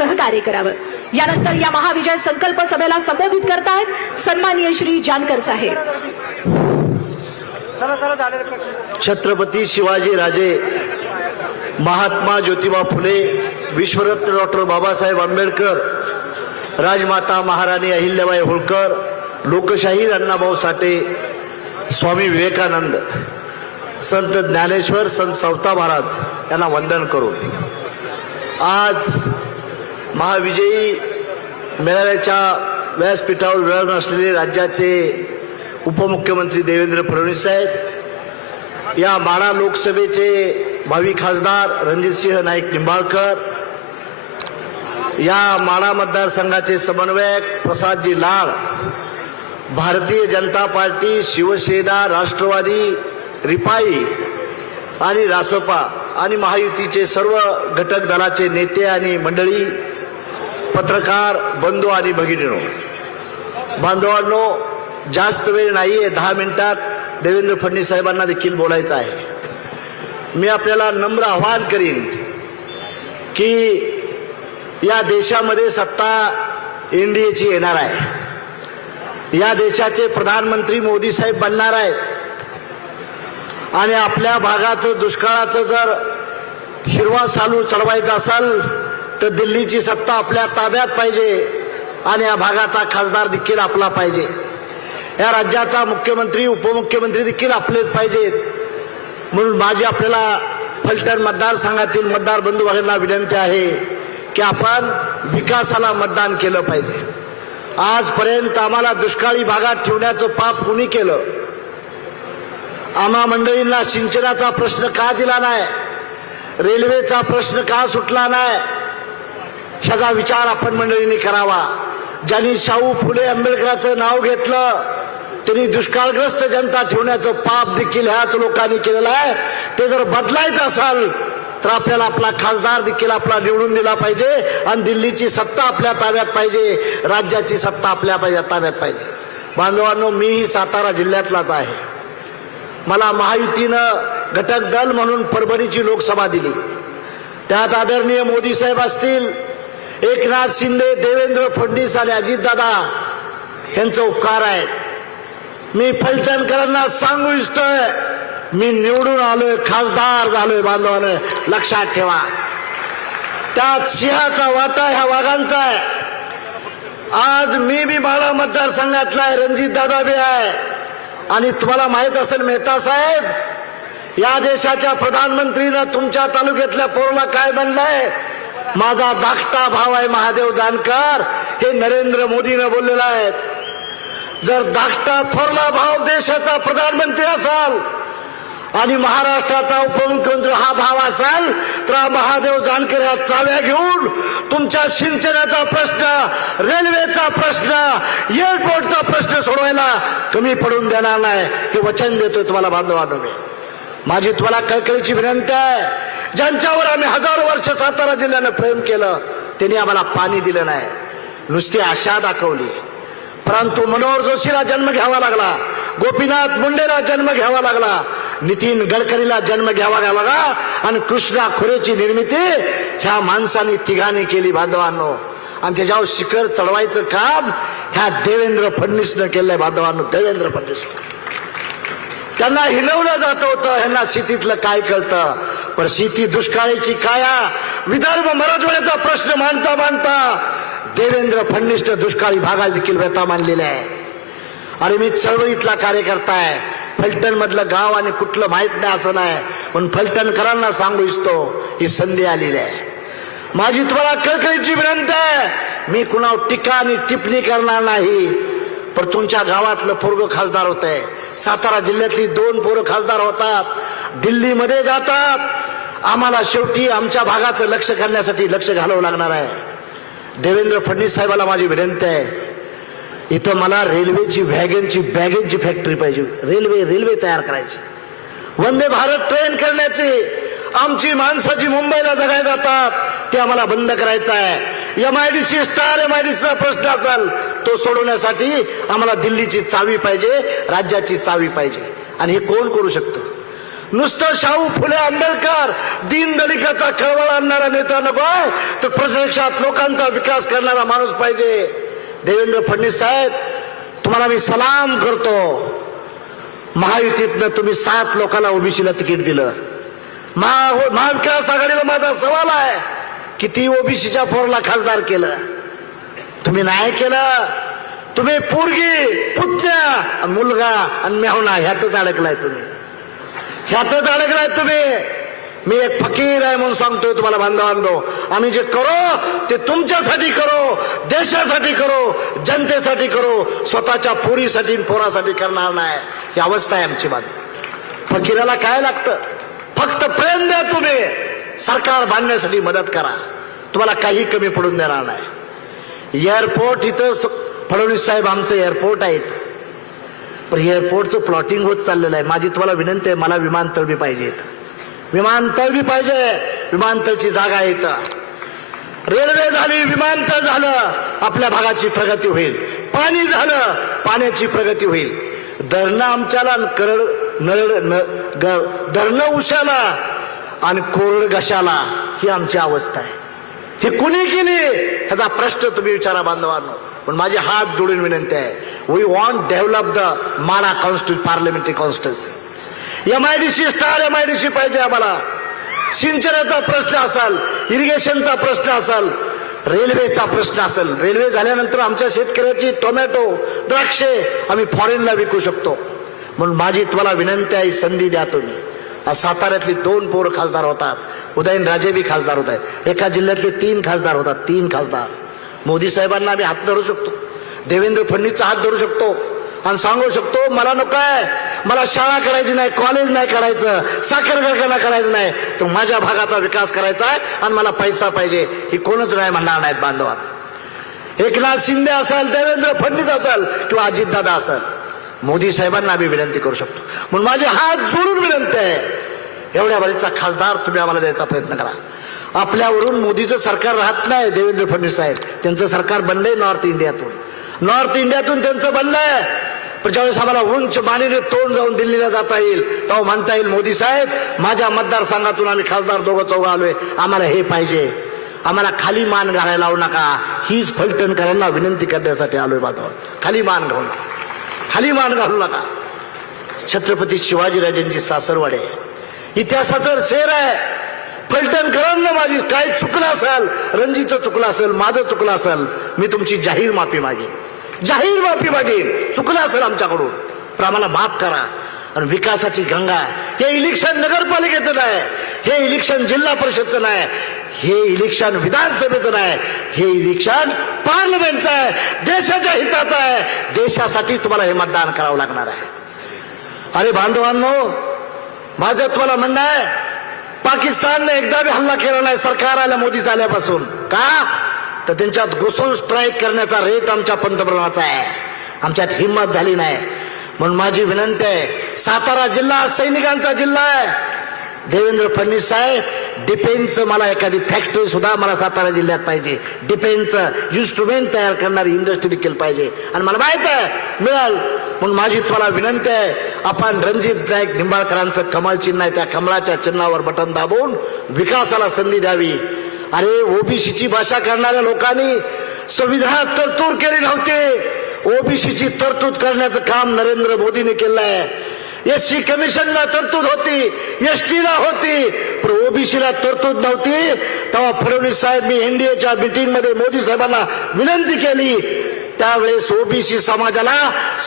सहकार्य करावं. यानंतर या महाविजय संकल्प सभेला संबोधित करतायत सन्माननीय श्री जानकर साहेब. छत्रपती शिवाजी राजे महात्मा ज्योतिबा फुले विश्वरत्न डॉक्टर बाबासाहेब आंबेडकर राजमाता महाराणी अहिल्याबाई होळकर लोकशाहीर अण्णाभाऊ साठे स्वामी विवेकानंद संत ज्ञानेश्वर संत सवता महाराज यांना वंदन करून आज महाविजयी मेळाव्याच्या व्यासपीठावर विराजमान असलेले राज्याचे उपमुख्यमंत्री देवेंद्र फडणवीस साहेब या माढा लोकसभेचे भावी खासदार रणजितसिंह नाईक निंबाळकर या माढा मतदारसंघाचे समन्वयक प्रसादजी लाड भारतीय जनता पार्टी शिवसेना राष्ट्रवादी रिपाई आणि रासपा आणि महायुतीचे सर्व घटक दलाचे नेते आणि मंडळी पत्रकार बंधू आणि भगिनीनो बांधवांनो जास्त वेळ नाहीये दहा मिनिटात देवेंद्र फडणवीस साहेबांना देखील बोलायचं आहे. मी आपल्याला नम्र आवाहन करीन की या देशामध्ये सत्ता एनडीएची येणार आहे. या देशाचे प्रधानमंत्री मोदी साहेब बनणार आहेत. आणि आपल्या भागाचं दुष्काळाचं जर हिरवा सालू चढवायचा असेल तर दिल्लीची सत्ता आपल्या ताब्यात पाहिजे आणि या भागाचा खासदार देखील आपला पाहिजे. या राज्याचा मुख्यमंत्री उपमुख्यमंत्री देखील आपलेच पाहिजेत. म्हणून माझी आपल्याला फलटण मतदारसंघातील मतदार बंधू वगैरेला विनंती आहे की आपण विकासाला मतदान केलं पाहिजे. आजपर्यंत आम्हाला दुष्काळी भागात ठेवण्याचं पाप कुणी केलं? आम्हा मंडळींना सिंचनाचा प्रश्न का दिला नाही? रेल्वेचा प्रश्न का सुटला नाही? ह्याचा विचार आपण मंडळींनी करावा. ज्यांनी शाहू फुले आंबेडकरांचं नाव घेतलं त्यांनी दुष्काळग्रस्त जनता ठेवण्याचं पाप देखील ह्याच लोकांनी केलेलं आहे. ते जर बदलायचं असाल तर आपल्याला आपला खासदार देखील आपला निवडून दिला पाहिजे आणि दिल्लीची सत्ता आपल्या ताब्यात पाहिजे राज्याची सत्ता आपल्या पाहिजे ताब्यात पाहिजे. बांधवांनो मीही सातारा जिल्ह्यातलाच आहे. मला महायुतीनं घटक दल म्हणून परभणीची लोकसभा दिली. त्यात आदरणीय मोदी साहेब असतील एकनाथ शिंदे देवेंद्र फडणवीस आणि अजितदादा यांचा उपकार आहे. मी फलटणकरांना सांगू इच्छितोय मी निवडून आलोय खासदार झालोय बांधवानं. लक्षात ठेवा. त्यात सिंहाचा वाटा ह्या वाघांचा आहे. आज मी बी बाळा मतदारसंघातला आहे रणजित दादा बी आहे. आणि तुम्हाला माहीत असेल मेहता साहेब या देशाच्या प्रधानमंत्रीनं तुमच्या तालुक्यातल्या पोरला काय बनलंय माझा धाकटा भाव आहे महादेव जानकर. हे नरेंद्र मोदीनं बोललेलं आहे. जर धाकटा थोरला भाव देशाचा प्रधानमंत्री असाल आणि महाराष्ट्राचा उपमुख्यमंत्री हा भाव असाल तर महादेव जानकर या चाव्या घेऊन तुमच्या सिंचनाचा प्रश्न रेल्वेचा प्रश्न एअरपोर्टचा प्रश्न सोडवायला कमी पडून देणार नाही. हे वचन देतोय तुम्हाला बांधवांनो मी. माझी तुम्हाला कळकळीची विनंती आहे. ज्यांच्यावर आम्ही हजारो वर्ष सातारा जिल्ह्यानं प्रेम केलं त्यांनी आम्हाला पाणी दिलं नाही. नुसती आशा दाखवली. परंतु मनोहर जोशीला जन्म घ्यावा लागला. गोपीनाथ मुंडेला जन्म घ्यावा लागला. नितीन गडकरीला जन्म घ्यावा घ्यावा लागला. आणि कृष्णा खुरेची निर्मिती ह्या माणसाने तिघांनी केली बांधवांनो. आणि त्याच्यावर शिखर चढवायचं काम ह्या देवेंद्र फडणवीसनं केलंय बांधवांनो. देवेंद्र फडणवीस. त्यांना हिलवलं जात होतं ह्यांना शेतीतलं काय कळतं? पर शेती दुष्काळीची काया विदर्भ मराठवाड्याचा प्रश्न मांडता मांडता देवेंद्र फडणवीस दुष्काळी भागात देखील व्यथा मानलेला आहे. अरे मी चळवळीतला कार्यकर्ता आहे. फलटण मधलं गाव आणि कुठलं माहीत नाही असं नाही. पण फलटणकरांना सांगू इच्छितो ही संधी आलेली आहे. माझी तुम्हाला कळकळीची विनंती आहे. मी कुणावर टीका आणि टिप्पणी करणार नाही. पण तुमच्या गावातलं पोरग खासदार होत आहे सातारा जिल्ह्यातली दोन पोरं खासदार होतात. दिल्लीमध्ये जातात. आम्हाला शेवटी आमच्या भागाचं लक्ष करण्यासाठी लक्ष घालावं लागणार आहे. देवेंद्र फडणवीस साहेबाला माझी विनंती आहे. इथं मला रेल्वेची व्हॅगनची बॅगेनची फॅक्टरी पाहिजे. रेल्वे रेल्वे तयार करायची. वंदे भारत ट्रेन करण्याची आमची माणसाची जी मुंबईला जगायला जातात ते आम्हाला बंद करायचं आहे. M I D C star M I D सीचा प्रश्न असेल तो सोडवण्यासाठी आम्हाला दिल्लीची चावी पाहिजे राज्याची चावी पाहिजे. आणि हे कोण करू शकतं? नुसतं शाहू फुले आंबेडकर दीन खळबळ आणणारा नेता नको तर प्रत्यक्षात लोकांचा विकास करणारा माणूस पाहिजे. देवेंद्र फडणवीस साहेब तुम्हाला मी सलाम करतो. महायुतीतनं तुम्ही सात लोकांना ओबीसीला तिकीट दिलं. महा महाविकास आघाडीला माझा सवाल आहे किती ओबीसीच्या फोरला खासदार केलं. तुम्ही नाही केलं. तुम्ही पोरगी पुतण्या मुलगा आणि मेहुणा ह्यातच अडकलाय तुम्ही. ह्यातच अडकलाय तुम्ही. मी एक फकीर आहे म्हणून सांगतोय तुम्हाला बांधवांधव आम्ही जे करो ते तुमच्यासाठी करो देशासाठी करो जनतेसाठी करो स्वतःच्या पोरीसाठी पोरासाठी करणार नाही. ही अवस्था आहे आमची माझी. फकीराला काय लागतं? फक्त प्रेम द्या तुम्ही. सरकार बांधण्यासाठी मदत करा. तुम्हाला काही कमी पडून देणार नाही. एअरपोर्ट इथं फडणवीस साहेब आमचं एअरपोर्ट आहे इथं. पण एअरपोर्टचं प्लॉटिंग होत चाललेलं आहे. माझी तुम्हाला विनंती आहे मला विमानतळ बी पाहिजे इथं. विमानतळ बी पाहिजे. विमानतळची जागा आहे इथं. रेल्वे झाली विमानतळ झालं आपल्या भागाची प्रगती होईल. पाणी झालं पाण्याची प्रगती होईल. धरणं आमच्याला करड नरड न ग- धरणं उशाला आणि कोरड घशाला ही आमची अवस्था आहे. हे कुणी केली? ह्याचा प्रश्न तुम्ही विचारा बांधवांनो. पण माझी हात जोडून विनंती आहे. We want develop the Madha कॉन्स्टिट्यू parliamentary constituency M I D C star M I D C पाहिजे आम्हाला. सिंचनाचा प्रश्न असाल इरिगेशनचा प्रश्न असाल रेल्वेचा प्रश्न असेल. रेल्वे झाल्यानंतर आमच्या शेतकऱ्याची टोमॅटो द्राक्षे आम्ही फॉरेनला विकू शकतो. म्हणून माझी तुम्हाला विनंती आहे संधी द्या तुम्ही. साताऱ्यातले साताऱ्यातली दोन पोर खासदार होतात. उदयनराजे बी खासदार होत आहेत. एका जिल्ह्यातले तीन खासदार होतात तीन खासदार. मोदी साहेबांना आम्ही हात धरू शकतो. देवेंद्र फडणवीसचा हात धरू शकतो. आणि सांगू शकतो मला नको आहे. मला शाळा करायची नाही कॉलेज नाही करायचं साखर कारखाना करायचं नाही. तर माझ्या भागाचा विकास करायचा आहे आणि मला पैसा पाहिजे. ही कोणच नाही म्हणणार नाहीत बांधवात एकनाथ शिंदे असेल देवेंद्र फडणवीस असेल किंवा अजितदादा असेल मोदी साहेबांना आम्ही विनंती करू शकतो. म्हणून माझे हात जोडून विनंती आहे. एवढ्या बरीचचा खासदार तुम्ही आम्हाला द्यायचा प्रयत्न करा. आपल्यावरून मोदीचं सरकार राहत नाही देवेंद्र फडणवीस साहेब. त्यांचं सरकार बनलंय नॉर्थ इंडियातून नॉर्थ इंडियातून त्यांचं बनलंय. ज्यावेळेस आम्हाला उंच मानेने तोंड जाऊन दिल्लीला जाता येईल तेव्हा म्हणता येईल मोदी साहेब माझ्या मतदारसंघातून आम्ही खासदार दोघं चौघं आलोय आम्हाला हे पाहिजे. आम्हाला खाली मान घालायला लावू नका. हीच फलटणकरांना विनंती करण्यासाठी आलोय बाजूवर खाली मान घालू नका. खाली मान घालू नका. छत्रपती शिवाजीराजांची सासरवाडी आहे. इतिहासाचं शेर आहे. फलटणकरांना माझी काय चुकलं असेल रणजीचं चुकलं असेल माझं चुकलं असेल मी तुमची जाहीर माफी मागेन. जाहीर माफी मागेन. चुकलं असेल आमच्याकडून. पण आम्हाला माफ करा. आणि विकासाची गंगा हे इलेक्शन नगरपालिकेचं नाही. हे इलेक्शन जिल्हा परिषदचं नाही. हे इलेक्शन विधानसभेचं नाही. हे इलेक्शन पार्लमेंटचं आहे. देशाच्या हिताचं आहे. देशासाठी तुम्हाला हे मतदान करावं लागणार आहे. अरे बांधवांनो माझं तुम्हाला म्हणणं आहे पाकिस्तानने एकदा बी हल्ला केला नाही सरकार आल्या मोदी झाल्यापासून. का? तर त्यांच्यात घुसून स्ट्राईक करण्याचा रेट आमच्या पंतप्रधानाचा आहे. आमच्यात हिंमत झाली नाही. म्हणून माझी विनंती आहे सातारा जिल्हा सैनिकांचा जिल्हा आहे. देवेंद्र फडणवीस साहेब डिफेन्सचं मला एखादी फॅक्टरी सुद्धा मला सातारा जिल्ह्यात पाहिजे. डिफेन्सचं इन्स्ट्रुमेंट तयार करणारी इंडस्ट्री देखील पाहिजे. आणि मला माहीत आहे मिळाल. म्हणून माझी तुम्हाला विनंती आहे आपण रणजित नाईक निंबाळकरांचं कमळ चिन्ह आहे त्या कमळाच्या चिन्हावर बटन दाबून विकासाला संधी द्यावी. अरे ओबीसीची भाषा करणाऱ्या लोकांनी संविधानात तरतूद केली नव्हती. ओबीसीची तरतूद करण्याचं काम नरेंद्र मोदीने केलं आहे. एस सी कमिशनला तरतूद होती एस टीला होती पण ओबीसीला तरतूद नव्हती. तेव्हा फडणवीस साहेब मी एनडीएच्या मिटिंगमध्ये मोदी साहेबांना विनंती केली त्यावेळेस ओबीसी समाजाला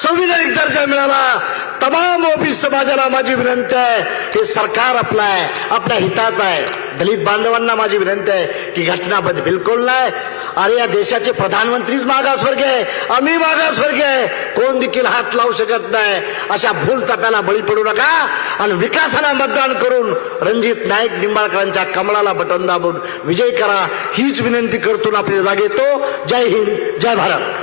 संविधानिक दर्जा मिळाला तमाम ओबीसी समाजाला माझी विनंती आहे हे सरकार आपलं आहे आपल्या हिताचं आहे. दलित बांधवांना माझी विनंती आहे की घटनाबद्ध बिलकुल नाही. अरे या देशाचे प्रधानमंत्रीच मागासवर्गीय आहे. आम्ही मागासवर्गीय आहे. कोण देखील हात लावू शकत नाही? अशा भूल तप्याला बळी पडू नका आणि विकासाला मतदान करून रणजित नाईक निंबाळकरांच्या कमळाला बटन दाबून विजय करा. हीच विनंती करतून आपली जागे येतो जय हिंद जय भारत.